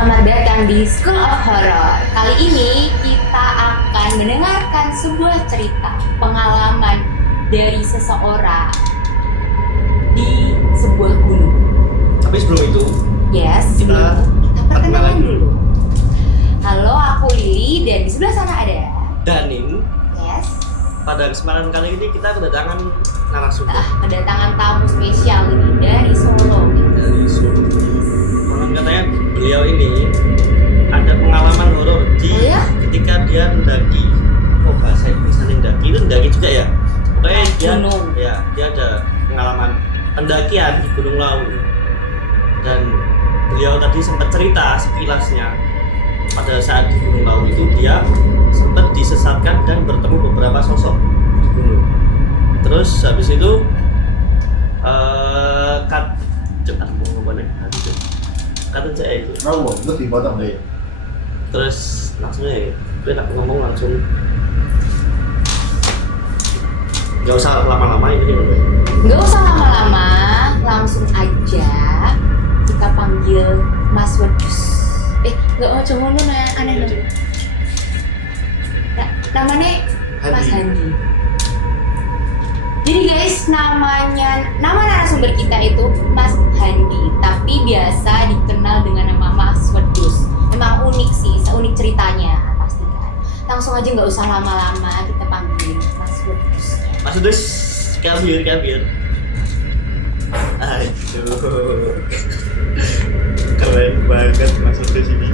Selamat datang di School of Horror. Kali ini kita akan mendengarkan sebuah cerita pengalaman dari seseorang di sebuah gunung. Tapi sebelum itu, Yes, kita perkenalan perkenalan dulu. Halo, aku Lili dan di sebelah sana ada Danin. Yes. Pada kesempatan kali ini kita kedatangan narasumber Kedatangan tamu spesial ini dari Solo. dari Solo. Konon katanya beliau ini ada pengalaman horor di Oh ya? ketika dia mendaki. Oh, bahasa Indonesia mendaki itu mendaki juga ya. Pokoknya dia Gunung. ya dia ada pengalaman pendakian di Gunung Lawu. Dan beliau tadi sempat cerita sekilasnya pada saat di Gunung Lawu itu dia sempat disesatkan dan bertemu beberapa sosok di gunung. Terus habis itu kata saya itu ngomong lebih potong deh. terus langsung ya gue nak ngomong langsung nggak usah lama-lama ini Nggak usah lama-lama, langsung aja kita panggil Mas Wedus. Nggak mau cuma lu aneh dong. Namanya Mas Handi. Jadi guys, nama narasumber kita itu Mas Handi, tapi biasa dikenal dengan nama Mas Wedus. Memang unik sih, seunik ceritanya pasti kan. Langsung aja nggak usah lama-lama, kita panggil Mas Wedus. Mas Udus kabir aduh keren banget Mas Udus ini.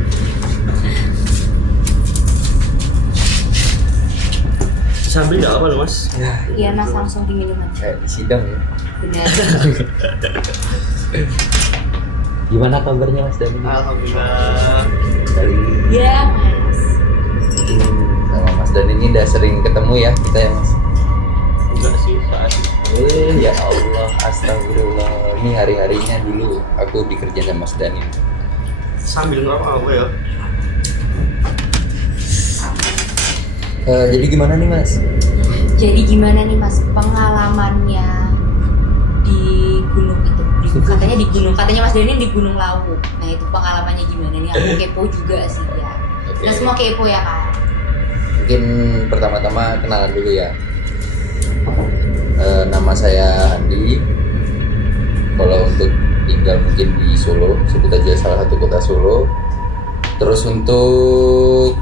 Sambil nggak apa loh Mas? Iya Mas, langsung diminum aja. Kayak di sidang ya. Benar. Gimana kabarnya Mas Dani? Alhamdulillah. Kali Iya Mas. sama Mas Dani ini udah sering ketemu ya kita ya Mas. Enggak sih saat Ya Allah, astagfirullah. Ini hari-harinya dulu aku dikerjain sama Mas Dani. sambil ngerokok apa ya? Jadi gimana nih Mas? Jadi gimana nih Mas pengalamannya di gunung itu? Katanya Mas Dani di Gunung Lawu. Nah itu pengalamannya gimana nih? Aku kepo juga sih ya. Oke. Nah semua kepo ya kan? Mungkin pertama-tama kenalan dulu ya. Nama saya Handi. Kalau untuk tinggal mungkin di Solo, sebut aja salah satu kota Solo. Terus untuk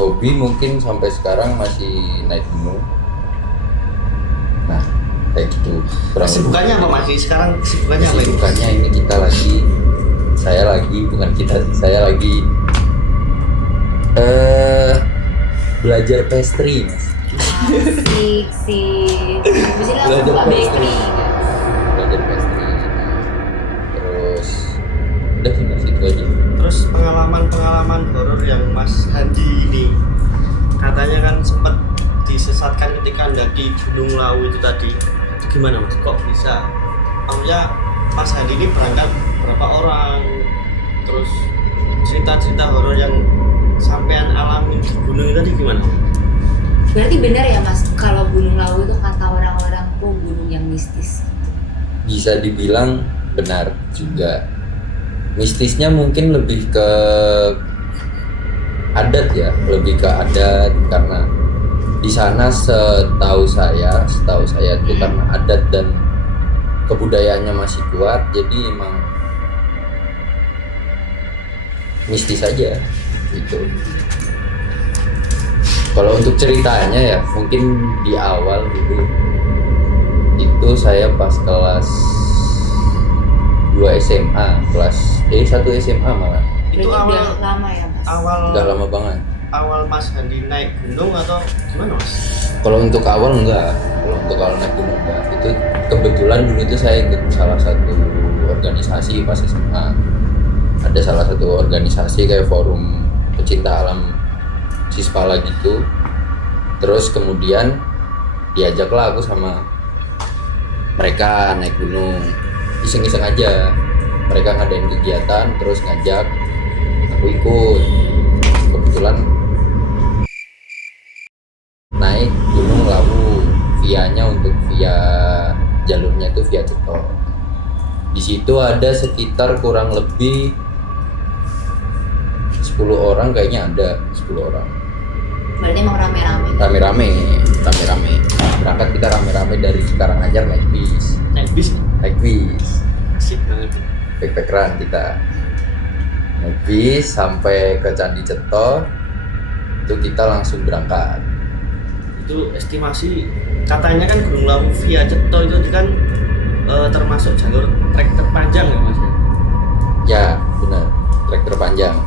hobi mungkin sampai sekarang masih naik gunung. Nah, kayak gitu. Kesibukannya apa Mas? Sekarang kesibukannya apa ini? Kesibukannya ini saya lagi belajar pastry Mas. Asik sih. Di sini langsung buka bakery. Belajar pastry. Terus udah sih Mas, itu aja. Terus pengalaman horor yang Mas Handi ini katanya kan sempat disesatkan ketika mendaki Gunung Lawu itu tadi. Itu gimana Mas? Kok bisa? Maksudnya Mas Handi ini berangkat berapa orang? Terus cerita-cerita horor yang sampean alami di gunung itu tadi gimana? Berarti benar ya Mas kalau Gunung Lawu itu kata orang-orang tuh gunung yang mistis. Bisa dibilang benar juga. Mistisnya mungkin lebih ke adat ya, lebih ke adat karena di sana setahu saya itu karena adat dan kebudayaannya masih kuat, jadi emang mistis aja gitu. Kalau untuk ceritanya ya mungkin di awal dulu itu saya pas kelas 2 SMA, kelas 1 SMA malah. Itu Berarti awal udah lama ya Mas? Udah lama banget. awal Mas Handi naik gunung atau gimana Mas? Kalau untuk awal enggak, kalau untuk awal naik gunung enggak. Itu kebetulan dulu itu saya ikut salah satu organisasi pas SMA. Ada salah satu organisasi kayak forum pecinta alam Sispala gitu. Terus kemudian diajaklah aku sama mereka naik gunung. Iseng-iseng aja. Mereka ngadain kegiatan terus ngajak aku ikut. Kebetulan naik Gunung Lawu, via jalurnya itu via Ceto. Di Di situ ada sekitar kurang lebih 10 orang, kayaknya ada 10 orang. Berarti emang rame-rame. Rame-rame. Berangkat kita rame-rame dari Karanganyar naik bis. Naik bis asik banget. Backpackeran kita. Naik bis sampai ke Candi Ceto. Itu kita langsung berangkat. Itu estimasi katanya kan Gunung Lawu via Ceto itu kan termasuk jalur trek terpanjang ya mas? Ya, benar. Trek terpanjang.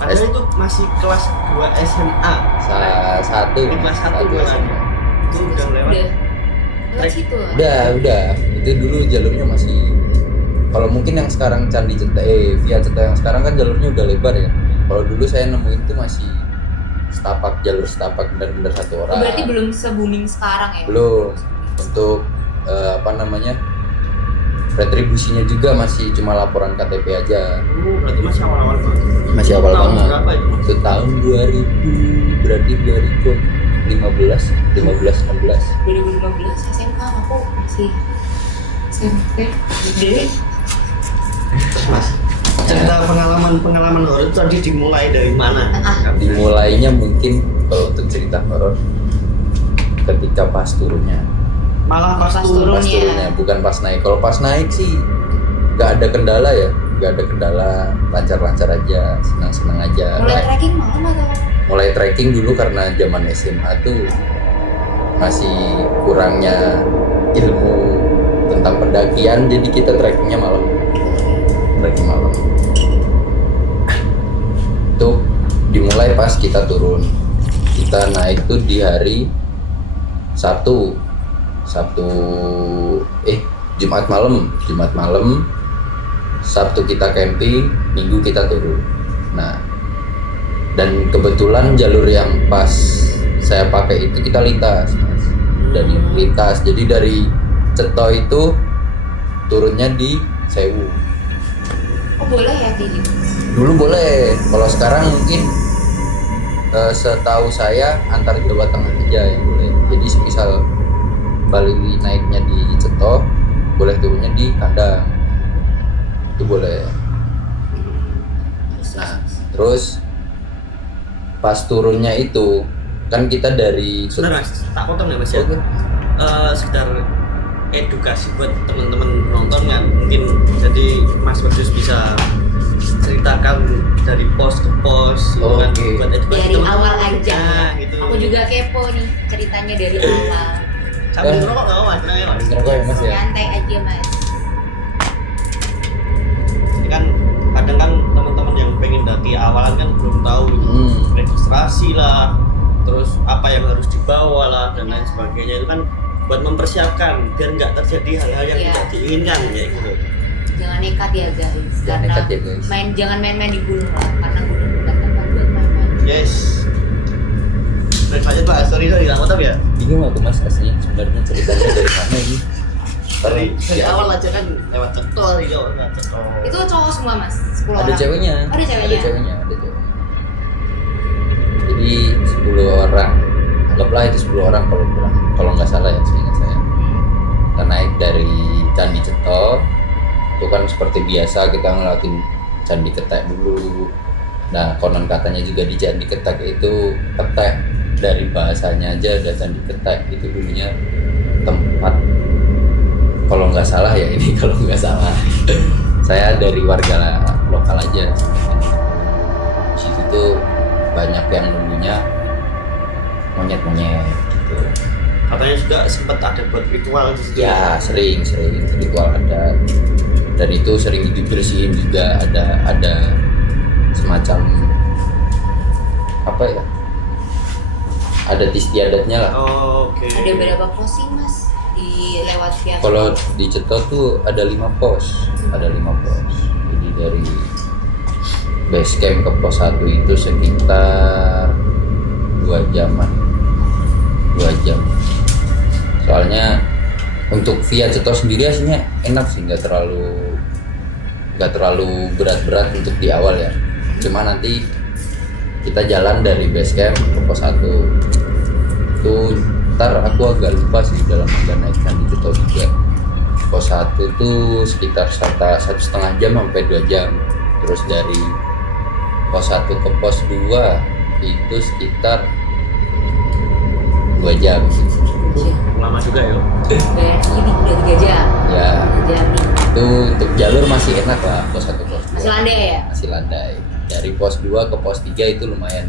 Padahal itu masih kelas 2 SMA. Satu. Kelas 1 malah. Itu udah lewat. Lewat situ. Udah. Itu dulu jalurnya masih, kalau mungkin yang sekarang Candi Ceto, via Ceto yang sekarang kan jalurnya udah lebar ya. Kalau dulu saya nemuin itu masih jalur setapak benar-benar satu orang. Berarti belum se-booming sekarang ya? Belum. Untuk retribusinya juga masih cuma laporan KTP aja. Berarti masih awal-awal banget. Masih awal Tahun banget. berapa itu mas? Itu tahun 2000, berarti 2015, 16. 2015 SMA aku masih SMP. Gede. Mas, cerita pengalaman horor itu tadi dimulai dari mana? Dimulainya mungkin kalau untuk cerita horor ketika pas turunnya. Malah pas Pas turun. turun. Pas turunnya, bukan pas naik. Kalau pas naik sih nggak ada kendala ya, nggak ada kendala, lancar-lancar aja, senang-senang aja. Mulai trekking malam atau? Mulai trekking dulu karena zaman SMA tuh masih kurangnya ilmu tentang pendakian, jadi kita trekkingnya malam. Trekking malam. Itu dimulai pas kita turun. Kita naik tuh di hari Jumat malam. Sabtu kita camping, Minggu kita turun. Nah, dan kebetulan jalur yang pas saya pakai itu kita lintas, Mas. Jadi dari Ceto itu turunnya di Sewu. Oh boleh ya kayak gitu? Dulu boleh, kalau sekarang mungkin setahu saya antar Jawa Tengah aja yang boleh. Jadi misal Bali naiknya di Ceto, boleh turunnya di Kandang, itu boleh. Nah, terus pas turunnya itu kan kita dari Sebentar mas, tak potong ya mas ya. Sekedar edukasi buat teman-teman penonton kan, mungkin jadi Mas Bagus bisa ceritakan dari pos ke pos gitu kan, Oke. buat edukasi Dari teman-teman. awal aja. Nah, gitu. Aku juga kepo nih ceritanya dari awal. Sambil ngerokok nggak apa-apa, tenang ya mas. Ngerokok ya Mas ya. Santai aja mas. Ini kan kadang kan teman-teman yang pengen daki awalan kan belum tahu gitu. Registrasi lah, terus apa yang harus dibawa lah dan lain sebagainya, itu kan buat mempersiapkan biar nggak terjadi hal-hal yang Iya. tidak diinginkan kayak gitu. Jangan nekat ya guys. Jangan Karena nekat ya, guys. jangan main-main di gunung lah. Karena gunung bukan tempat buat main-main. Yes. Next lanjut pak, sorry nggak mau ya. Bingung aku Mas aslinya sebenarnya ceritanya dari mana ini. Dari awal aja kan lewat Ceto, lewat Ceto. Itu cowok semua mas? 10 ada orang? ceweknya. Ada ceweknya? Ada ceweknya. Jadi 10 orang. Anggaplah itu 10 orang kalau nggak salah ya, seingat saya. Kita naik dari Candi Ceto. Itu kan seperti biasa kita ngelewatin Candi Ketek dulu. Nah, konon katanya juga di Candi Ketek itu Ketek, dari bahasanya aja ada Candi Ketek, itu dulunya tempat, kalau nggak salah ya ini kalau nggak salah saya dari warga lokal aja. Di situ tuh banyak yang dulunya monyet-monyet gitu. Katanya juga sempat ada buat ritual di situ. Ya sering ritual ada, dan itu sering dibersihin juga, ada semacam apa ya, adat istiadatnya lah. Oh, oke. Ada berapa pos sih mas? Di lewat via Kalau di Ceto tuh ada 5 pos. Jadi dari base camp ke pos 1 itu sekitar 2 jam. Soalnya untuk via Ceto sendiri aslinya enak sih, nggak terlalu berat-berat untuk di awal ya. Cuma nanti kita jalan dari base camp ke pos 1 itu, ntar aku agak lupa sih dalam naik Candi Ceto juga. pos 1 tuh sekitar 1,5 jam sampai 2 jam. Terus dari pos 1 ke pos 2 itu sekitar 2 jam. Lama juga ya. Ini udah 3 jam. Ya, 3 jam nih. itu untuk jalur masih enak lah pos 1 pos 2. Masih landai ya? Masih landai. Dari pos 2 ke pos 3 itu lumayan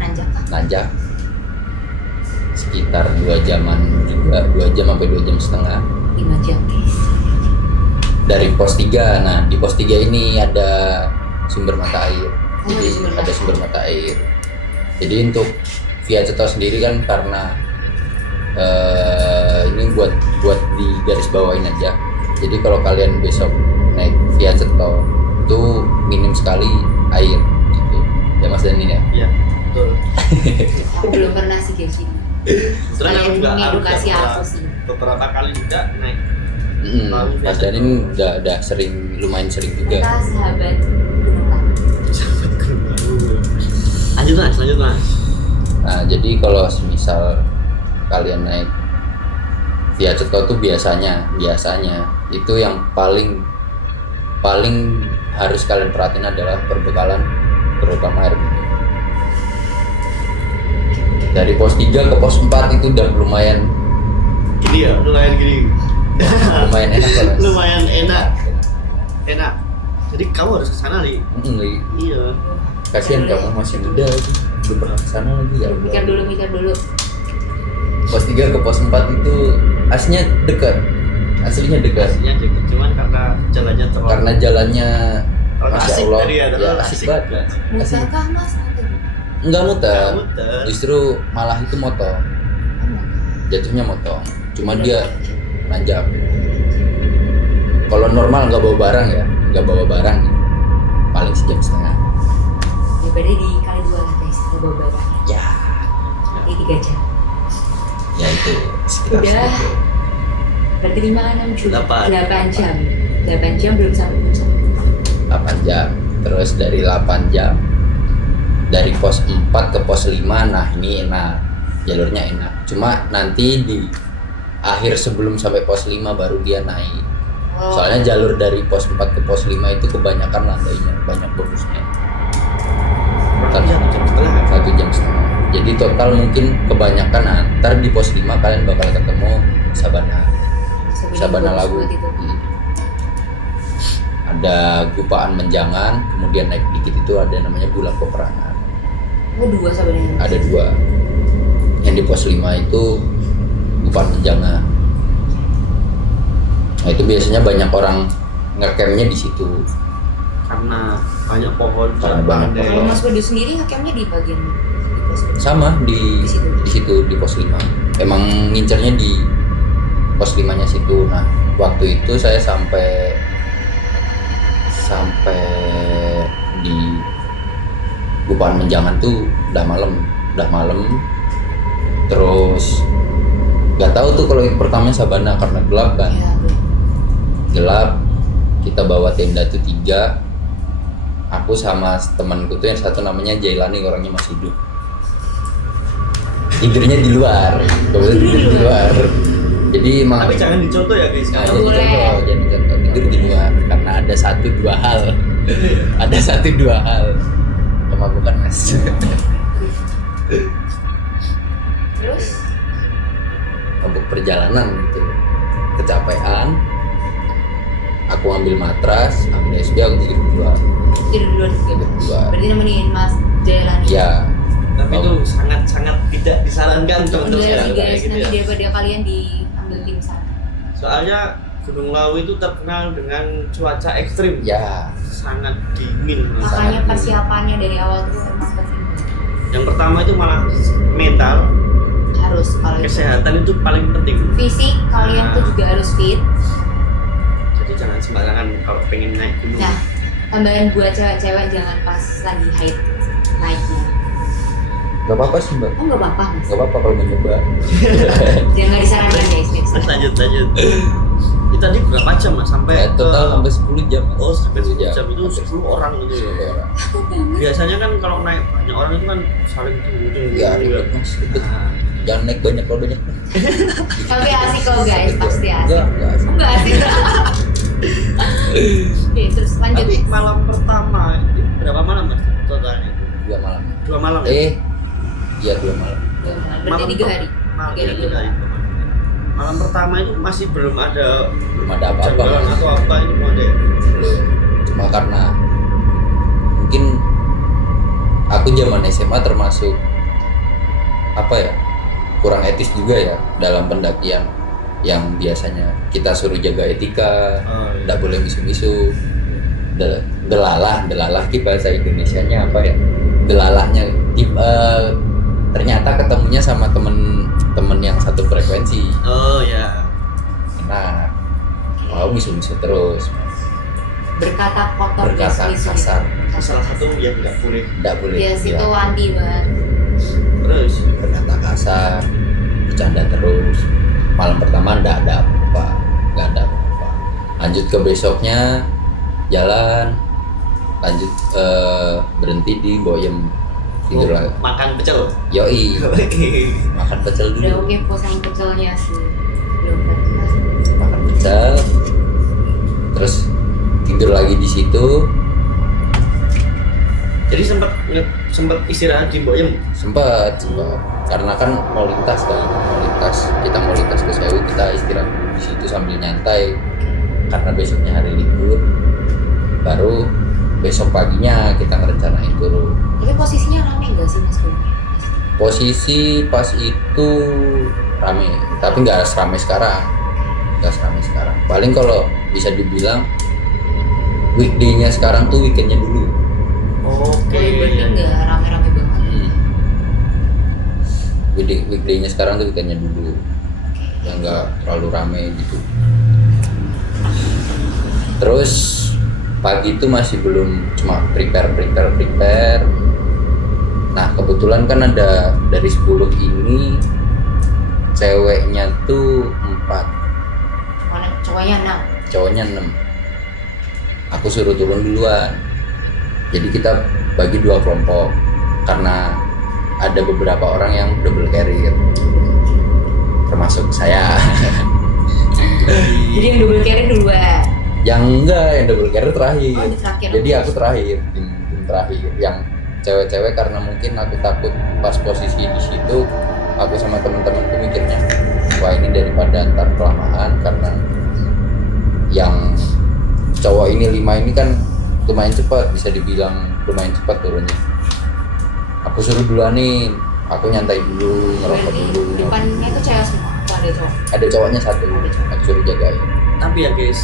Nanjak kan? nanjak. Sekitar 2 jaman juga, 2 jam sampai 2 jam setengah. 5 jam guys. Dari pos 3, nah di pos 3 ini ada sumber mata air. Oh, Jadi ada sumber mata air. Jadi untuk Via Ceto sendiri kan karena ini buat di garis bawain aja. Jadi kalau kalian besok naik Via Ceto itu minim sekali air gitu. Ya Mas Dani ya. Iya, betul. Aku belum pernah sih guys ini. Terus aku juga Mengedukasi aku sih. beberapa kali juga naik. Mas Dani udah lumayan sering juga. Kita sahabat gunung Lawu. Sampai ke lanjut mas. Nah, jadi kalau semisal kalian naik Via Ceto tuh biasanya itu yang paling harus kalian perhatiin adalah perbekalan, terutama air minum. Dari pos 3 ke pos 4 itu udah lumayan Gini ya, lumayan gini. enak lah. Mas. Lumayan enak. Jadi kamu harus kesana nih. Iya. Kasihan kamu masih muda lagi, belum pernah kesana lagi ya. Mikir dulu. Pos 3 ke pos 4 itu aslinya dekat. Aslinya dekat. Aslinya deket, cuman karena jalannya terlalu Karena jalannya Masya asik Allah, tadi ya, terlalu asik asik. banget. Asik. Musakah mas? Nanti. Enggak muter. muter. Justru malah itu motong. Jatuhnya motong. Cuma dia nanjak. Kalau normal nggak bawa barang ya, paling sejam setengah. Ya berarti dikali 2 lah guys. Kita bawa barangnya. Ya, Nanti 3 jam. ya itu sekitar Udah. segitu. Berarti 5, 6, 7, 8. 8 jam. 8 jam belum sampai puncak. 8 jam. Terus dari 8 jam dari pos 4 ke pos 5, nah ini enak. Jalurnya enak. Cuma nanti di akhir sebelum sampai pos 5 baru dia naik. Oh. Soalnya jalur dari pos 4 ke pos 5 itu kebanyakan landainya, banyak bonusnya. Tapi 1 jam setengah kan? 1 jam setengah. Jadi total mungkin kebanyakan ntar di pos 5 kalian bakal ketemu Sabana Lawu. Itu. Ada Gupaan Menjangan, kemudian naik dikit itu ada namanya Bulan Peperangan. Oh 2 sahabatnya. Ada 2. Yang di pos 5 itu Gupaan Menjangan. Nah itu biasanya banyak orang ngecampnya di situ. Karena banyak pohon. Karena banyak pandai. Kalau Mas Bedu sendiri hakemnya di bagian di pos berapa? Sama di Di situ. situ di pos 5. Emang ngincernya di pos 5-nya situ. Nah, waktu itu saya sampai di Gupaan Menjangan tuh udah malam. Terus nggak tahu tuh kalau yang pertama Sabana karena gelap kan. Iya, Gelap, kita bawa tenda tuh 3. Aku sama temanku tuh yang satu namanya Jailani, orangnya masih hidup. Tidurnya di luar, kebetulan tidur di luar. Jadi emang Tapi jangan dicontoh ya guys. Nah, Kalau jangan contoh tidur di luar karena ada 1-2 hal. Ada 1-2 hal. Kemabukan Mas. Terus Untuk perjalanan gitu. Kecapean. Aku ambil matras, ambil SB, aku tidur di luar. tidur duluan juga. Tidur di luar. Berarti nemenin Mas Jailani. Ya, tapi itu sangat tidak disarankan Untuk untuk menghindari sekarang guys, kayak gitu nanti ya. daripada kalian diambil tim sana. Soalnya Gunung Lawu itu terkenal dengan cuaca ekstrim. ya. Sangat dingin. Makanya Sangat persiapannya dari awal tuh emang penting. Yang pertama itu malah mental, Harus kalau itu. kesehatan itu paling penting. Fisik kalian tuh juga harus fit. Jadi jangan sembarangan kalau pengen naik gunung. Nah, tambahan buat cewek-cewek jangan pas lagi haid naiknya. Gak apa-apa sih Mbak. Oh nggak apa-apa Mas. Gak apa-apa kalau mau nyoba. Jangan nggak disarankan guys. nggak Terus disarankan. lanjut. Itu tadi berapa jam mas? Sampai Ya, total sampai 10 jam. Mas. Oh sampai 10 jam itu Hampir 10 orang gitu ya. 10 orang. Biasanya kan kalau naik banyak orang itu kan saling tunggu. Ya ribet Mas, ribet. Nah, jangan naik banyak kalau banyak. Tapi asik kok guys, pasti asik. Enggak asik. Enggak asik. Oke, terus lanjut. Tapi malam pertama itu berapa malam mas totalnya? 2 malam. 2 malam ya? Iya 2 malam. Berarti 3 hari. Malam, Tiga ya, hari. 3 hari. Malam pertama itu masih belum ada Belum ada apa-apa. janggalan atau apa ini model. Belum. Cuma karena mungkin aku zaman SMA termasuk apa ya, kurang etis juga ya dalam pendakian yang biasanya kita suruh jaga etika, Oh, iya. nggak boleh misu-misu, delalah ki bahasa Indonesianya apa ya, delalahnya ternyata ketemunya sama temen yang satu frekuensi, Oh ya. nah mau misu-misu terus, Berkata kotor, berkata misu-misu. kasar, Salah satu yang nggak boleh. nggak boleh. Yes, ya. itu anti banget. Terus Berkata kasar, bercanda terus. Malam pertama nggak ada apa-apa. Lanjut ke besoknya jalan, lanjut berhenti di Boyem, tidur lagi. makan pecel. Yoi, makan pecel Udah dulu, oke posang pecelnya sih. Belum pernah. makan pecel, terus tidur lagi di situ. Jadi sempat istirahat di Boyem. Sempat karena kan mau lintas kita mau lintas ke Sewu, kita istirahat di situ sambil nyantai karena besoknya hari libur, baru besok paginya kita ngerencanain turun. Tapi posisinya rame nggak sih mas gunungnya? Posisi pas itu rame, tapi nggak seramai sekarang, paling kalau bisa dibilang weekday-nya sekarang tuh weekendnya dulu. Oke. Berarti nggak rame-rame banget. Weekday-nya sekarang tuh weekendnya dulu, yang nggak terlalu rame gitu. Terus pagi itu masih belum, cuma prepare. Nah kebetulan kan ada dari 10 ini ceweknya tuh 4, Mana cowoknya 6. cowoknya 6. Aku suruh turun duluan. Jadi kita bagi 2 kelompok karena ada beberapa orang yang double carrier, termasuk saya. Jadi yang double carry duluan. Yang enggak, yang double carrier terakhir. Oh, di terakhir. Jadi aku terakhir, tim terakhir. Yang cewek-cewek karena mungkin aku takut pas posisi di situ, aku sama teman-temanku mikirnya, wah ini daripada ntar kelamaan, karena yang cowok ini 5 ini kan lumayan cepat, bisa dibilang lumayan cepat turunnya. Aku suruh duluanin, aku nyantai dulu, ngerokok Berarti dulu. depannya itu cewek semua. Atau ada cowok? Ada cowoknya 1, Ada cowok. aku suruh jagain. Tapi ya guys,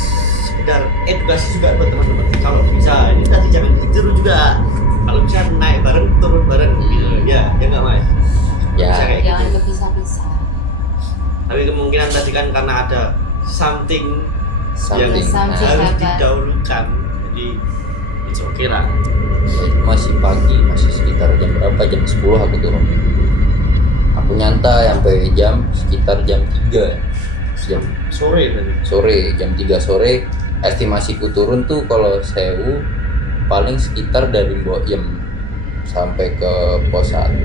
sekedar edukasi juga buat teman-teman. Kalau bisa, ini tadi jangan ditiru juga. Kalau bisa naik bareng, turun bareng gitu. Ya nggak mas. Ya. Bisa kayak Jangan gitu. kepisah-pisah. Tapi kemungkinan tadi kan karena ada something yang Something. Something. Nah, harus Apa? didahulukan. Jadi it's okay lah. masih pagi, masih sekitar jam berapa, jam 10 aku turun. Aku nyantai sampai sekitar jam 3 jam Sore tadi. sore, jam 3 sore. Estimasiku turun tuh kalau Sewu paling sekitar dari Boyem sampai ke pos 1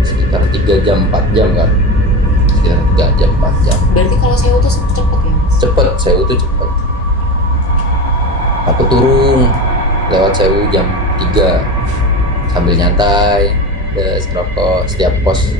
sekitar 3 jam 4 jam kan, sekitar 3 jam 4 jam. Berarti kalau sewa tuh cepet ya mas? Cepet, Sewu tuh cepet. Aku turun lewat Sewu jam 3 sambil nyantai, terus rokok. Setiap pos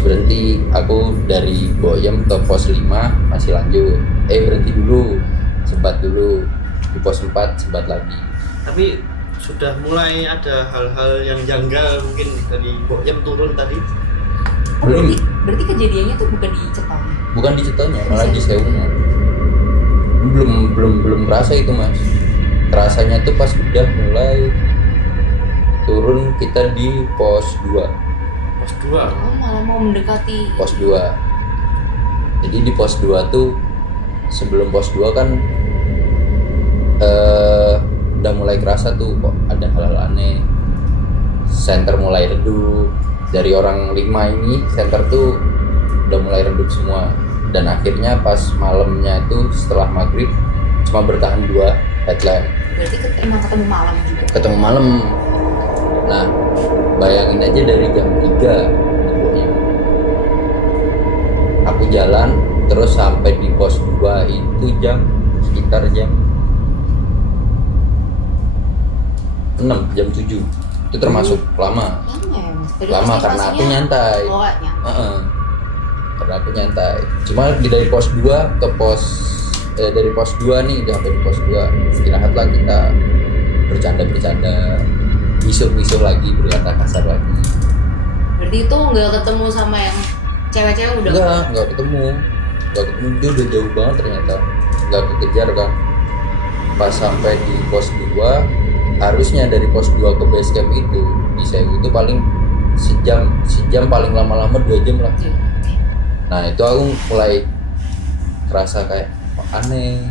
berhenti. Aku dari Boyem ke pos 5 masih lanjut, berhenti dulu, sebat dulu. Di pos 4 sebat lagi. Tapi sudah mulai ada hal-hal yang janggal mungkin dari Boyem turun tadi. Oh, Belum. berarti kejadiannya tuh bukan di Cepang. Bukan di Cetonya, malah di Sewunya. Belum kerasa itu mas. Kerasanya tuh pas udah mulai turun kita di pos 2. Pos 2. Oh, malah mau mendekati. Pos 2. Jadi di pos 2 tuh sebelum pos 2 kan udah mulai kerasa tuh kok ada hal-hal aneh. Senter mulai redup. Dari orang 5 ini senter tuh udah mulai redup semua. Dan akhirnya pas malamnya tuh setelah maghrib cuma bertahan 2 headlamp. Berarti emang ketemu malam juga. Ketemu malam. Nah, bayangin aja dari jam 3 di Boyem jalan terus sampai di pos 2 itu sekitar jam 6, jam 7. Itu termasuk lama. Lama ya mas? Dari Lama pos karena aku estimasinya- nyantai. Oh, nyantai. Heeh. Karena aku nyantai. Cuma dari pos 2 ke dari pos 2 nih udah sampai di pos 2. Istirahat lah kita, bercanda-bercanda, misuh-misuh lagi, berkata kasar lagi. Berarti itu nggak ketemu sama yang cewek-cewek udah? Enggak ketemu. Dia udah jauh banget ternyata. Enggak kekejar kan. Pas sampai di pos 2, harusnya dari pos 2 ke base camp itu di Sewu itu paling sejam paling lama-lama 2 jam lah. Oke. Nah itu aku mulai kerasa kayak "Kok aneh."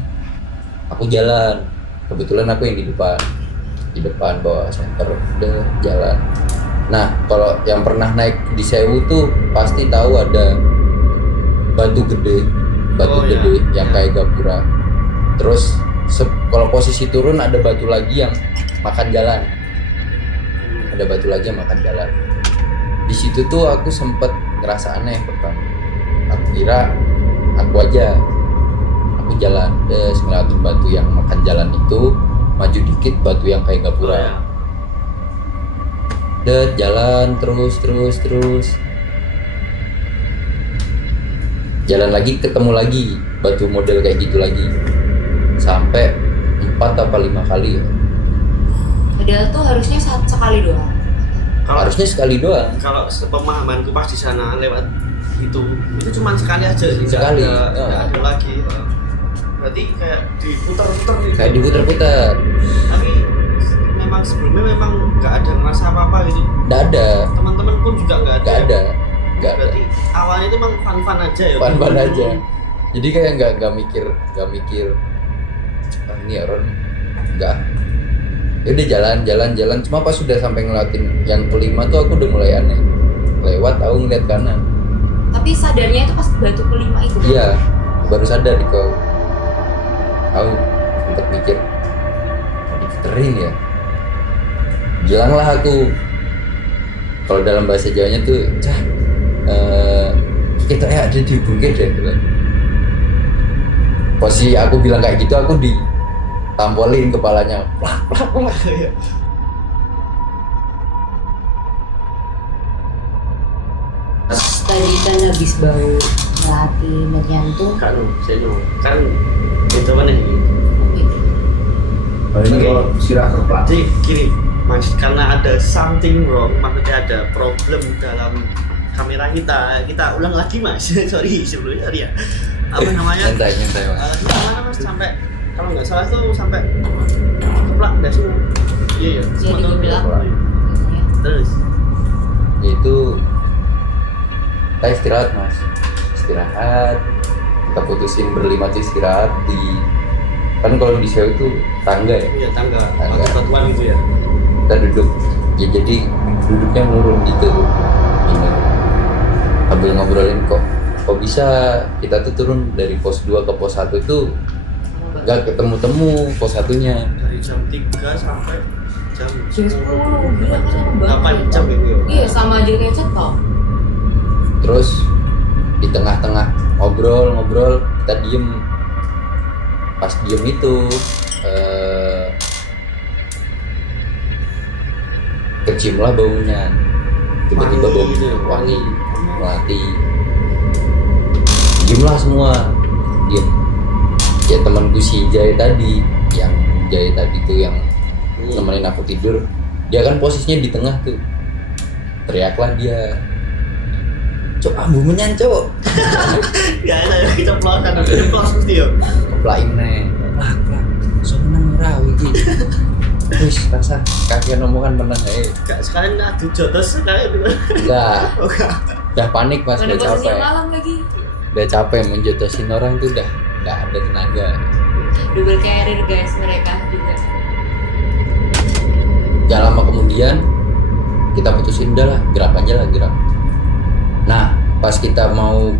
Aku jalan, kebetulan aku yang di depan bawa senter, udah jalan. Nah kalau yang pernah naik di Sewu tuh pasti tahu ada batu gede Oh, iya. yang kayak gapura. Terus kalau posisi turun ada batu lagi yang makan jalan. Ada batu lagi yang makan jalan. Di situ tuh aku sempet ngerasa aneh pertama. Aku kira aku jalan ngeliatin batu yang makan jalan itu, maju dikit batu yang kayak Oh, gapura. ya. Jalan terus. Jalan lagi, ketemu lagi batu model kayak gitu lagi. Sampai 4 apa 5 kali ya. Padahal tuh harusnya sekali doang. Harusnya sekali doang. Kalau sepemahamanku pas di sana lewat itu cuma sekali aja, Sekali, nggak ya. ada lagi. Berarti kayak diputar-putar gitu. Kayak diputer-puter. Tapi memang sebelumnya memang nggak ada ngerasa apa-apa gitu. Nggak ada. Teman-teman pun juga nggak ada. Nggak ada. Berarti awalnya itu memang fun-fun aja ya. Fun-fun aja. Jadi kayak nggak mikir "Ah, ini orang nggak. Ya udah jalan. Cuma pas sudah sampai ngeliatin yang kelima tuh aku udah mulai aneh. Lewat tahu ngeliat kanan. Tapi sadarnya itu pas batu kelima itu. Iya, baru sadar kau. Aku sempat mikir, mau diputerin ya. Bilanglah aku. Kalau dalam bahasa Jawanya tuh, kita ada di bukit deh. Bilang. Posisi aku bilang kayak gitu, aku ditampolin kepalanya. Plak. Tadi kan habis bau melatih jantung. Kan, kan itu mana ini? Ini kalau sirah keplak. Jadi gini, Mas, karena ada something wrong, maksudnya ada problem dalam kamera kita ulang lagi Mas. sorry ya. Apa namanya? Nyantai Mas. Gimana Mas sampai kalau nggak salah tuh sampai keplak nggak semua. Iya ya. Jadi Motor gue bilang. keplak. Terus Yaitu kita istirahat Mas. Kita putusin berlima tuh istirahat di, kan kalau di Sewu itu tangga ya. iya tangga Tangga. batu-batuan gitu ya. Kita duduk ya, jadi duduknya nurun gitu ini, sambil ngobrolin kok bisa kita tuh turun dari pos 2 ke pos 1 tuh nggak ketemu pos 1-nya. Dari jam 3 sampai jam 10, gila kan lama banget. 8 jam gitu ya. Iya, sama aja kayak cetok. Terus di tengah-tengah ngobrol kita diem. Pas diem itu keciumlah baunya, tiba-tiba Wangi bau gitu ya, wangi melati. Diemlah semua, diem. Ya temanku si Jaya tadi tuh yang nemenin aku tidur, dia kan posisinya di tengah tuh. Teriaklah dia, "Cok, ambumenyan cok." Ya ada kita pelosan mesti ya. Keplain nih, plak. Soalnya merawi gitu. Wis rasa kakian omongan menang Gak sekalian adu jotos sekalian gitu. Enggak, Oh enggak. udah panik Mas, Mana udah posisi capek. malam lagi. Udah capek menjotosin orang tuh udah nggak ada tenaga. Double carrier guys mereka juga. Gak lama kemudian kita putusin udah lah, gerak. Nah pas kita mau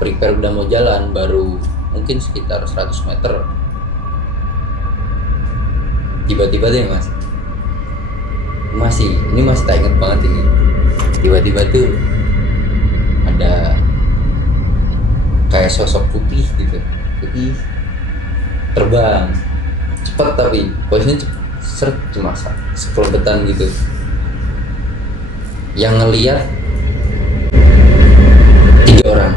prepare udah mau jalan, baru mungkin sekitar 100 meter, tiba-tiba deh Mas, ini masih tak inget banget ini. Tiba-tiba tuh ada kayak sosok putih gitu, putih terbang cepet tapi posisinya cepet, seret cuma sekelebetan gitu. Yang ngeliat 3 orang.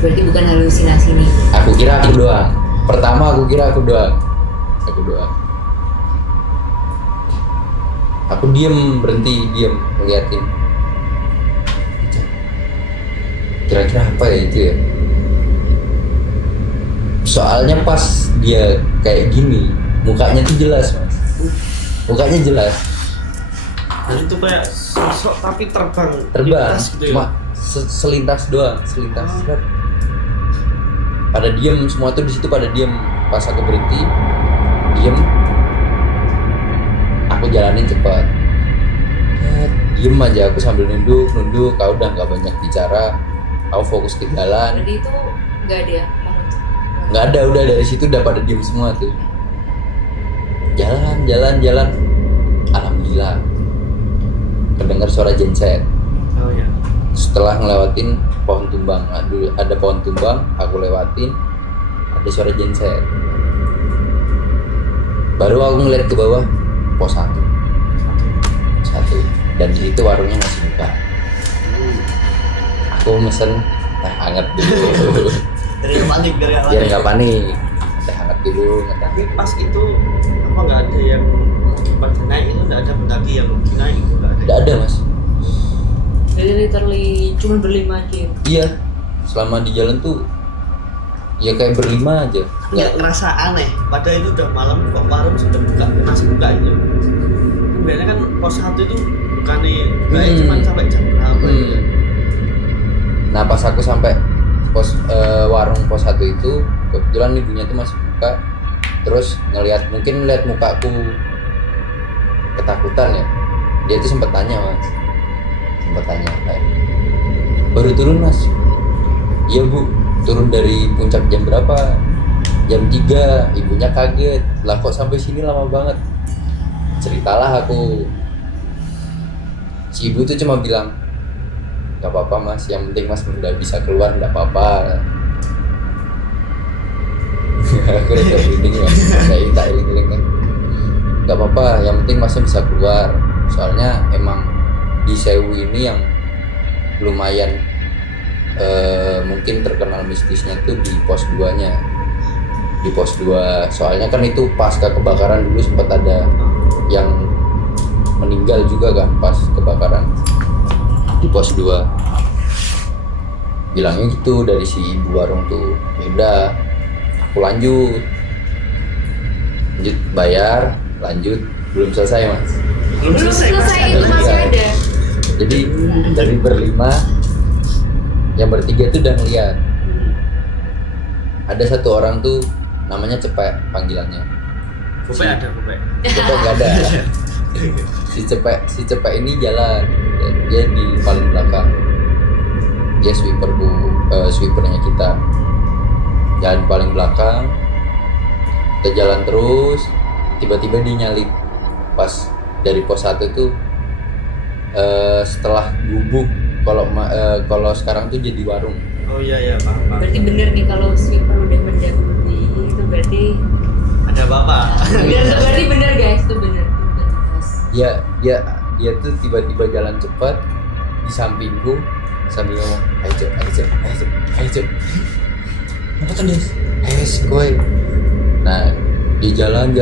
Berarti bukan halusinasi nih. Aku kira aku doang. Pertama aku kira aku doang. Aku diem, berhenti, diem, ngeliatin. Kira-kira apa ya itu ya? Soalnya pas dia kayak gini, mukanya tuh jelas mas. Mukanya jelas. Jadi itu kayak sosok tapi terbang di Terbang, atas gitu ya. cuma selintas doang, selintas. Seret. Pada diem, semua tuh di situ pada diem. Pas aku berhenti, diem. Aku jalanin cepat. Diem aja, aku sambil nunduk. Kau udah nggak banyak bicara. Kau fokus ke jalan. Berarti itu nggak ada ya? Nggak ada, udah dari situ udah pada diem semua tuh. Jalan. Alhamdulillah. Kedengar suara genset. Oh ya. Setelah ngelewatin pohon tumbang, ada pohon tumbang, aku lewatin, ada suara genset. Baru aku ngeliat ke bawah, pos 1. Dan di situ warungnya masih buka. Aku mesen teh hangat dulu. Dari yang panik, Biar nggak panik. Teh hangat dulu, Tapi pas itu apa nggak ada yang pada naik itu, nggak ada pendaki yang naik itu nggak ada. Nggak ada mas. Jadi literally cuma berlima aja. Iya, selama di jalan tuh ya kayak berlima aja. Nggak ngerasa aneh. Padahal itu udah malam kok warung sudah buka, masih buka itu. Biasanya kan pos 1 itu bukannya baik cuma sampai jam berapa ya. Nah pas aku sampai warung pos 1 itu, kebetulan ibunya tuh masih buka. Terus mungkin ngeliat mukaku ketakutan ya, dia tuh sempat tanya kayak, baru turun mas? Iya bu, turun dari puncak jam berapa? Jam 3. Ibunya kaget, lah kok sampai sini lama banget? Ceritalah aku. Si ibu tuh cuma bilang, gak apa-apa mas, yang penting mas udah bisa keluar, gak apa-apa. Aku udah merinding ya, tak iling-iling kan. Gak apa-apa, yang penting masnya bisa keluar. Soalnya emang di Sewu ini yang lumayan mungkin terkenal mistisnya tuh di pos 2 nya. Di pos 2, soalnya kan itu pasca kebakaran dulu sempat ada yang meninggal juga kan pas kebakaran di pos 2. Bilangnya gitu dari si ibu warung tuh. Yaudah, aku lanjut bayar, lanjut. Belum selesai mas. Belum selesai itu masih ada. Jadi dari berlima, yang bertiga tuh udah ngeliat ada satu orang tuh namanya Cepek panggilannya. Bupek ada, bupek. Cepek nggak ada. Si Cepek ini jalan, dia di paling belakang. Dia sweepernya kita. Jalan paling belakang. Kita jalan terus, tiba-tiba dia nyalip. Pas dari pos 1 tuh setelah gubuk, kalau sekarang tuh jadi warung. Oh iya paham. Berarti bener nih kalau sweeper udah mendahului itu berarti Ada bapak. berarti bener guys, itu bener. Dia tuh tiba-tiba jalan cepat di sampingku sambil ngomong, ayo cep. Apa tuh Des? Ayo kowe. Nah di jalan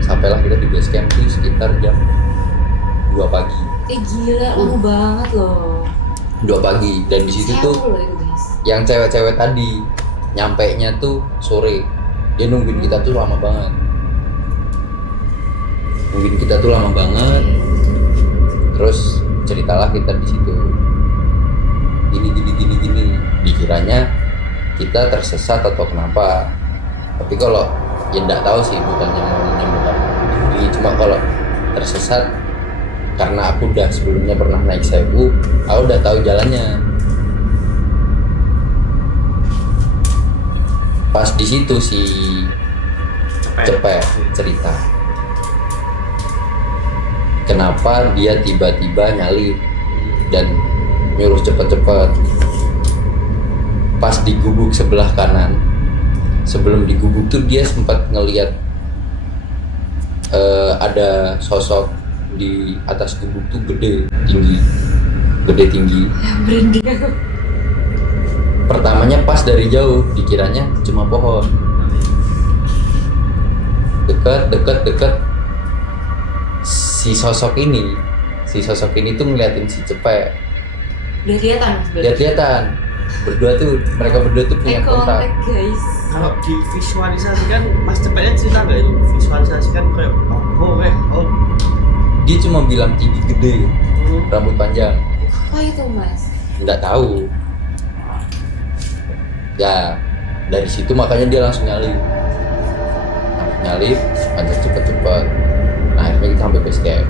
sampailah kita di base camp tuh sekitar jam 2 pagi. Gila, lama banget loh. 2 pagi, dan di situ tuh Sewu loh itu guys. yang cewek-cewek tadi nyampainya tuh sore. Dia nungguin kita tuh lama banget. Terus ceritalah kita di situ. Gini. Dikiranya kita tersesat atau kenapa. Tapi kalau ya enggak tahu sih, bukannya mau menyembuhkan diri, cuma kalau tersesat karena aku udah sebelumnya pernah naik Sewu, aku udah tahu jalannya. Pas di situ si Cepet cerita kenapa dia tiba-tiba nyalip dan nyuruh cepet-cepet. pas di gubuk sebelah kanan, sebelum di gubuk tuh dia sempat ngelihat ada sosok di atas gubuk tuh gede tinggi. Merinding. Pertamanya pas dari jauh dikiranya cuma pohon. Dekat si sosok ini tuh ngeliatin si Cepek. Udah kelihatan Mas berarti? Lihat-lihatan mereka berdua tuh punya Eye kontak. contact, guys. Kalau divisualisasikan Mas Cepetnya cerita nggak itu? Visualisasikan kayak oh Dia cuma bilang tinggi gede, rambut panjang. Apa itu Mas? Nggak tahu. Ya dari situ makanya dia langsung nyalip, aja cepet-cepet. Nah akhirnya kita sampai base camp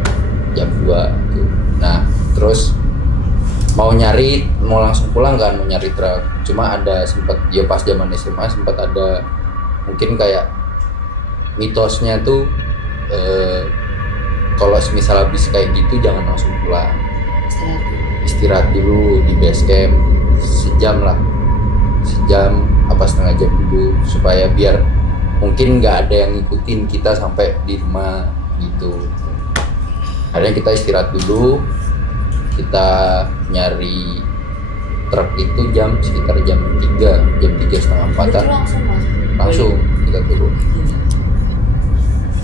jam 2 tuh. Nah terus mau langsung pulang kan, mau nyari truk. Cuma ada sempat ya pas zaman SMA sempat ada mungkin kayak mitosnya tuh kalau misal habis kayak gitu jangan langsung pulang, istirahat dulu di base camp sejam apa setengah jam dulu supaya biar mungkin nggak ada yang ngikutin kita sampai di rumah gitu. Akhirnya kita istirahat dulu, kita nyari truk itu sekitar jam 3 setengah 4-an Itu langsung Mas? langsung kita turun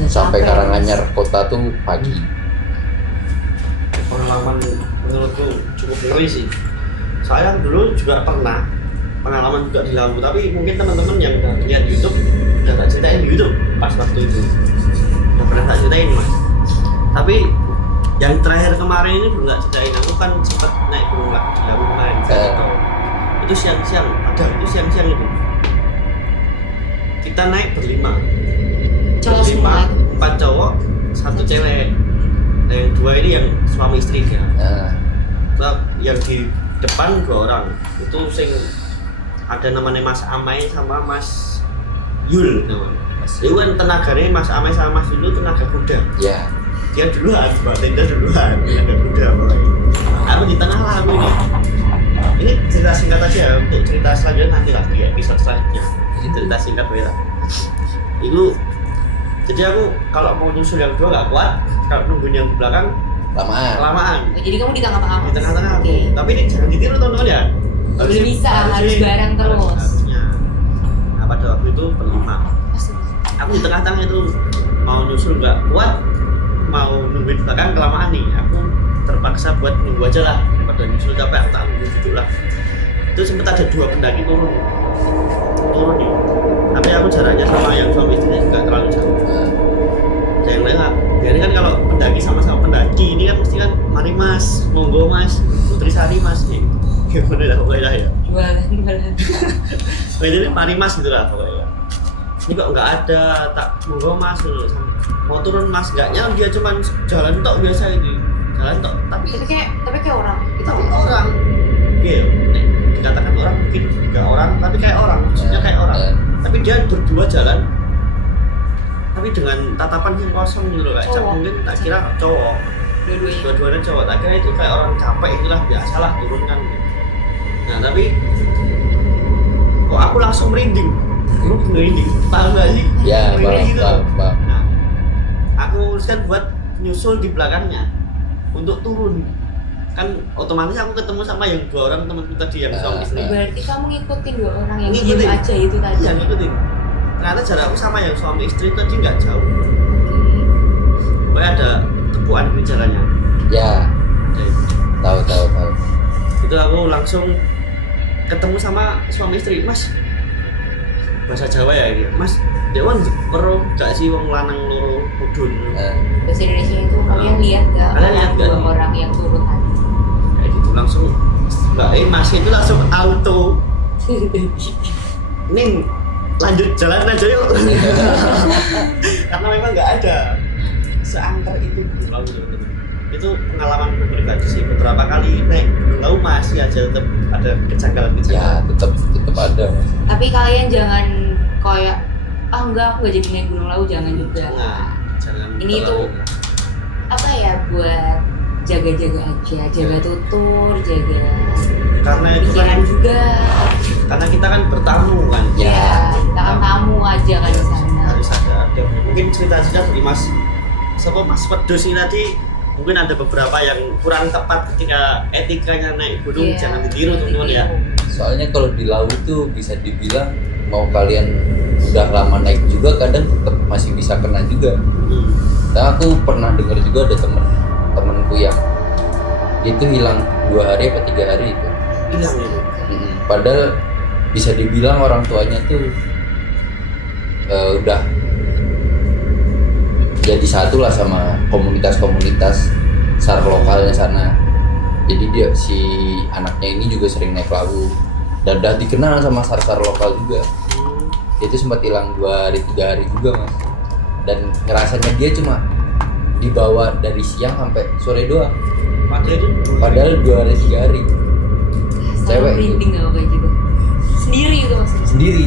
sampai Capek, Karanganyar kota tuh pagi. Pengalaman menurutku cukup ngeri sih. Saya dulu juga pernah pengalaman juga di Lawu, tapi mungkin teman-teman yang udah lihat YouTube udah tak ceritain di YouTube pas waktu itu udah pernah tak ceritain Mas. Tapi yang terakhir kemarin ini belum tak ceritain. Aku kan sempat naik gunung di Lawu kemarin. Itu siang-siang, itu siang-siang itu kita naik berlima. Cowok semua itu? 4 cowok, 1 cewek. Nah, yang 2 ini yang suami istri ya. Nah, yang di depan 2 orang itu sing ada namanya Mas Amai sama Mas Yul namanya. Itu kan tenaganya Mas Amai sama Mas Yul itu tenaga kuda. Ya. Dia duluan, bawa tenda duluan, tenaga kuda pokoknya. Aku di tengah lah aku ini. Ini cerita singkat aja, untuk cerita selanjutnya nanti lagi ya, episode selanjutnya. Ini cerita singkat ya. Itu jadi aku kalau mau nyusul yang 2 nggak kuat, kalau nungguin yang di belakang kelamaan. Jadi kamu di tengah-tengah Mas? Di tengah-tengah aku. Oke. Tapi ini jangan ditiru teman-teman ya. Nggak bisa, harus bareng terus. Harusnya. Nah, pada waktu itu berlima. Astaga. Aku di tengah-tengah itu mau nyusul nggak kuat, mau nungguin belakang kelamaan nih. Aku terpaksa buat nunggu aja lah daripada nyusul capek, aku tak nunggu duduk lah. Itu sempat ada 2 pendaki turun nih. Tapi aku jaraknya sama yang suami istrinya juga terlalu jauh. Yang lain lah. Biasanya kan kalau pendaki sama-sama pendaki ini kan mesti kan mari Mas, monggo Mas, Putrisari Mas nih. Gimana lah pokoknya ya. Jualan. Ini mari Mas gitu lah pokoknya. Ini kok nggak ada, tak monggo Mas dulu. Mau turun Mas, nggaknya dia cuma jalan tok biasa itu. Jalan tok, tapi Tapi kayak orang. tapi orang. Iya, dikatakan orang mungkin juga orang, tapi kayak orang, maksudnya kayak orang. Tapi dia berdua jalan, tapi dengan tatapan yang kosong gitu loh, kayak Cowok. mungkin tak kira cowok, dua-duanya cowok, tak kira itu kayak orang capek itulah biasalah turun kan. Nah tapi kok aku langsung merinding, paham gak sih? Ya, Merinding gitu. paham. Nah, aku memutuskan buat nyusul di belakangnya untuk turun. Kan otomatis aku ketemu sama yang 2 orang temanku tadi yang suami istri. Berarti kamu ngikutin 2 orang yang Ngikutin. diem aja itu tadi? Iya ngikutin. Ternyata jarakku sama yang suami istri tadi nggak jauh. Pokoknya ada tepuan di jalannya. Ya, Jadi, tahu. itu aku langsung ketemu sama suami istri, Mas. Bahasa Jawa ya ini. Mas, Dewan perlu gak sih wong lanang loro mudun. Bahasa Indonesia itu kalian lihat gak? Kalian lihat nggak 2 nih? orang yang turun tadi? Kayak gitu langsung Mas itu langsung auto. Ning lanjut jalan aja yuk. Karena memang nggak ada seangker itu Gunung Lawu teman-teman. Itu pengalaman pribadi sih, beberapa kali naik Gunung Lawu masih aja tetap ada kejanggalan. Ya, tetap ada. Mas. Tapi kalian jangan kayak enggak, aku gak jadi naik Gunung Lawu, jangan juga. Jangan Ini terlalu tuh apa ya, buat jaga-jaga aja, jaga tutur, jaga Karena itu kan pikiran juga. karena kita kan bertamu kan. Ya, kita kan tamu aja kan di sana. Harus ada mungkin cerita-cerita dari Mas Wedus ini tadi mungkin ada beberapa yang kurang tepat ketika etikanya naik gunung, Iya, jangan ditiru teman-teman ya. Soalnya kalau di laut tuh bisa dibilang mau kalian udah lama naik juga kadang tetap masih bisa kena juga. Nah, aku pernah dengar juga ada temenku yang dia tuh hilang 2 hari apa 3 hari itu. Hilang itu. Padahal bisa dibilang orang tuanya tuh udah jadi satu lah sama komunitas-komunitas SAR lokalnya sana. Jadi dia si anaknya ini juga sering naik lawu dan udah dikenal sama SAR lokal juga. Dia tuh sempat hilang 2 hari 3 hari juga mas. Dan ngerasanya dia cuma dibawa dari siang sampai sore doang. Padahal 2 hari 3 hari. Cewek itu. Merinding gak kayak gitu. Sendiri gitu maksudnya. Sendiri.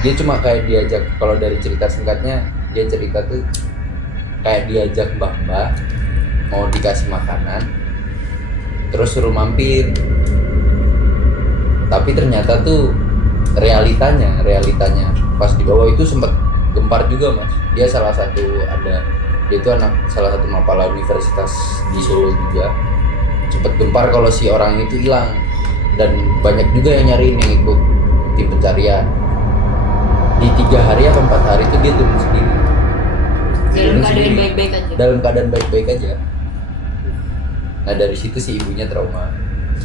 Dia cuma kayak diajak, kalau dari cerita singkatnya dia cerita tuh kayak diajak mbah mau dikasih makanan terus suruh mampir, tapi ternyata tuh realitanya pas di bawah itu sempat gempar juga mas. Dia dia itu anak salah satu mapala universitas di Solo juga, sempat gempar kalau si orang itu hilang dan banyak juga yang nyariin yang ikut tim pencarian. Di 3 hari atau 4 hari itu dia turun sendiri. Dalam keadaan baik-baik aja. Nah dari situ si ibunya trauma.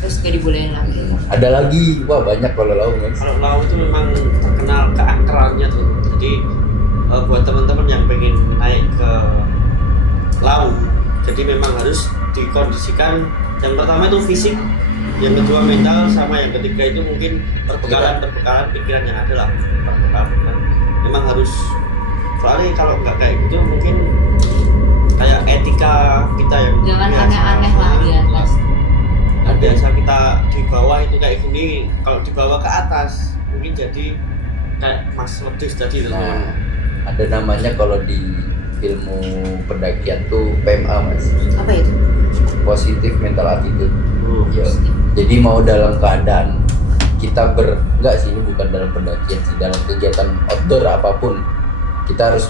Terus gak dibolehin lagi. Ada lagi, wah banyak kalau lau kan. Kalau lau itu memang terkenal keangkerannya tuh. Jadi buat teman-teman yang pengen naik ke lau, jadi memang harus dikondisikan. Yang pertama itu fisik, yang kedua mental, sama yang ketiga itu mungkin perbekalan pikiran yang ada lah. Perbekalan. Memang harus, soalnya kalau nggak kayak gitu mungkin kayak etika kita yang jangan biasa, aneh-aneh lah di atas. Nah, biasa kita di bawah itu kayak gini, kalau di bawah ke atas mungkin jadi kayak Mas Wedus tadi Nah, teman-teman. ada namanya kalau di ilmu pendakian tuh PMA mas, Apa itu? positive mental attitude. Oh, Ya. Jadi mau dalam keadaan kita enggak sih, ini bukan dalam pendakian sih, dalam kegiatan outdoor apapun kita harus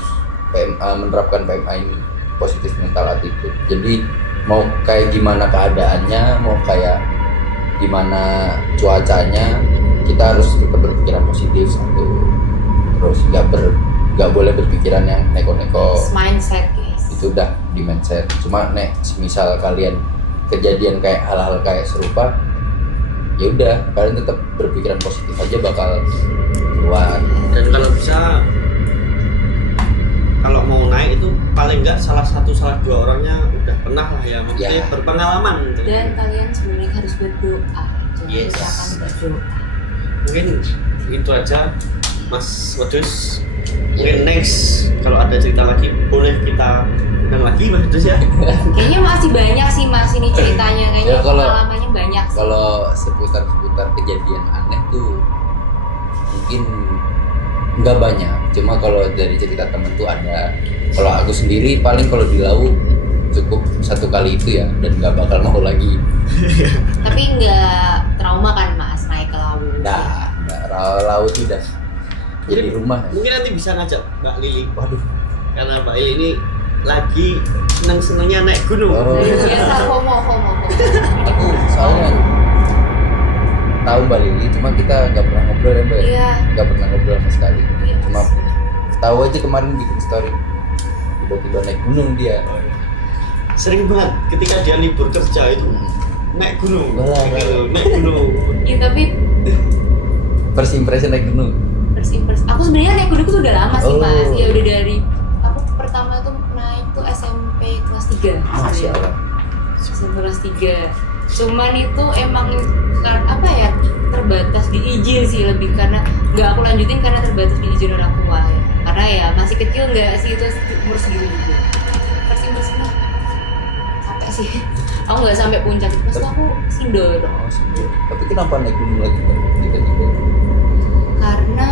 menerapkan PMA ini, positive mental attitude. Jadi mau kayak gimana keadaannya, mau kayak gimana cuacanya, kita harus tetap berpikiran positif satu. Terus nggak boleh berpikiran yang neko-neko. Mindset guys. Itu udah di mindset. Cuma misal kalian kejadian kayak hal-hal kayak serupa, ya udah kalian tetap berpikiran positif aja bakal keluar. Dan kalau bisa, kalau mau naik itu paling nggak salah dua orangnya udah pernah lah ya, maksudnya Ya. berpengalaman. Dan kalian sebenarnya harus berdoa. Jangan Yes. lupakan berdoa. Mungkin itu aja Mas Wedus. Mungkin next kalau ada cerita lagi boleh kita undang lagi Mas Wedus ya. Kayaknya masih banyak sih mas ini ceritanya. Kayaknya Ya, kalau- pengalamannya banyak sih. Kalau seputar kejadian aneh tuh mungkin nggak banyak. Cuma kalau dari cerita temen tuh ada. Kalau aku sendiri paling kalau di laut cukup 1 kali itu ya, dan nggak bakal mau lagi. Tapi nggak trauma kan mas naik ke laut? Nggak, laut udah jadi rumah. Mungkin nanti bisa ngajak Mbak Lili, Waduh. karena Mbak Lili ini lagi seneng-senengnya naik gunung. Oh. Biasa homo. Aku soalnya tahu Mbak Lili, cuma kita nggak pernah ngobrol ya Mbak. Iya. Nggak pernah ngobrol sama sekali. Iya, Cuma Mas. tahu aja kemarin bikin story, tiba-tiba naik gunung dia. Sering banget ketika dia libur kerja itu naik gunung. Wah. Naik gunung. Iya tapi First impression naik gunung. Aku sebenarnya naik gunung tuh udah lama sih Oh. mas. Ya udah dari aku pertama tuh naik tuh SMP kelas 3. Masya Allah. SMP kelas 3. Cuman itu emang apa ya, terbatas di izin sih, lebih karena nggak aku lanjutin karena terbatas di izin orang tua ya. Karena ya masih kecil nggak sih, itu umur segitu juga. First impressionnya capek sih. Aku nggak sampai puncak, terus aku sindur. Oh, sendiri. Tapi kenapa naik gunung lagi Mbak? Tiba-tiba. Karena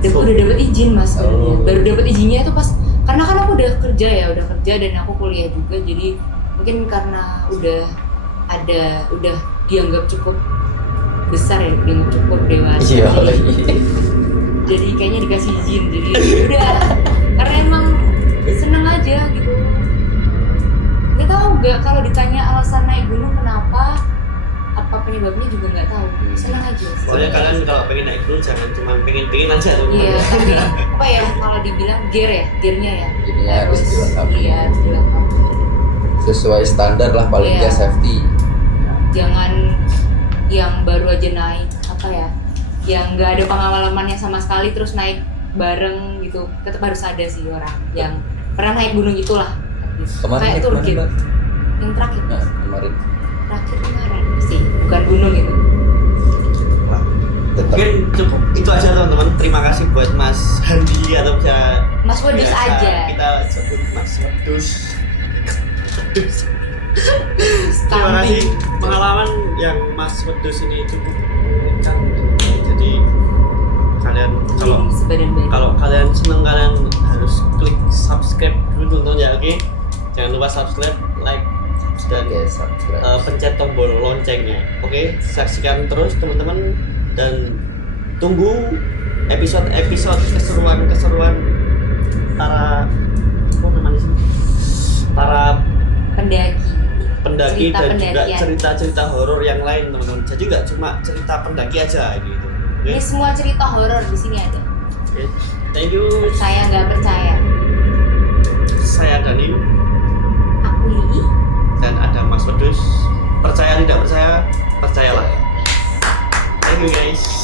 udah dapet izin mas sebenarnya. Oh. Baru dapet izinnya itu pas, karena kan aku udah kerja dan aku kuliah juga, jadi Mungkin karena udah dianggap cukup besar ya, dianggap cukup dewasa. Iya. Jadi kayaknya dikasih izin, jadi udah karena emang seneng aja gitu. Nggak tahu nggak kalau ditanya alasan naik gunung kenapa, apa penyebabnya juga nggak tahu. Seneng aja. Pokoknya kalian kalau pengen naik gunung jangan cuma pengen aja tuh. Iya, tapi apa ya kalau dibilang gearnya ya. Jadi harus dilengkapi. Iya, harus dilengkapi. Sesuai standar lah paling Iya. nggak safety. Jangan yang baru aja naik apa ya, yang nggak ada pengalamannya sama sekali terus naik bareng gitu. Tetap harus ada sih orang yang pernah naik gunung itulah. Kemarin Kayak naik Turki. kemana, Mbak? Yang terakhir. Nah, kemarin Kemarin sih, bukan gunung itu. Wah, tetap mungkin cukup itu aja teman-teman. Terima kasih buat Mas Handi atau bisa Mas Wedus biasa aja. kita sebut Mas Wedus. Terima Kambing. kasih pengalaman yang Mas Wedus ini cukup mengerikan. Jadi kalian kalau kalian seneng kalian harus klik subscribe dulu tonton ya, oke? Jangan lupa subscribe, like dan Oke, subscribe. pencet tombol loncengnya. Oke, saksikan terus teman-teman dan tunggu episode keseruan para apa namanya sih? Para pendaki Cerita dan juga pendakian. cerita-cerita horor yang lain teman-teman. Jadi nggak cuma cerita pendaki aja gitu. Oke? Ini semua cerita horor di sini ada. Oke. Thank you. Saya nggak percaya. Saya Dani Aku Lili. dan ada Mas Wedus. Percaya tidak percaya, percayalah. Thank you guys.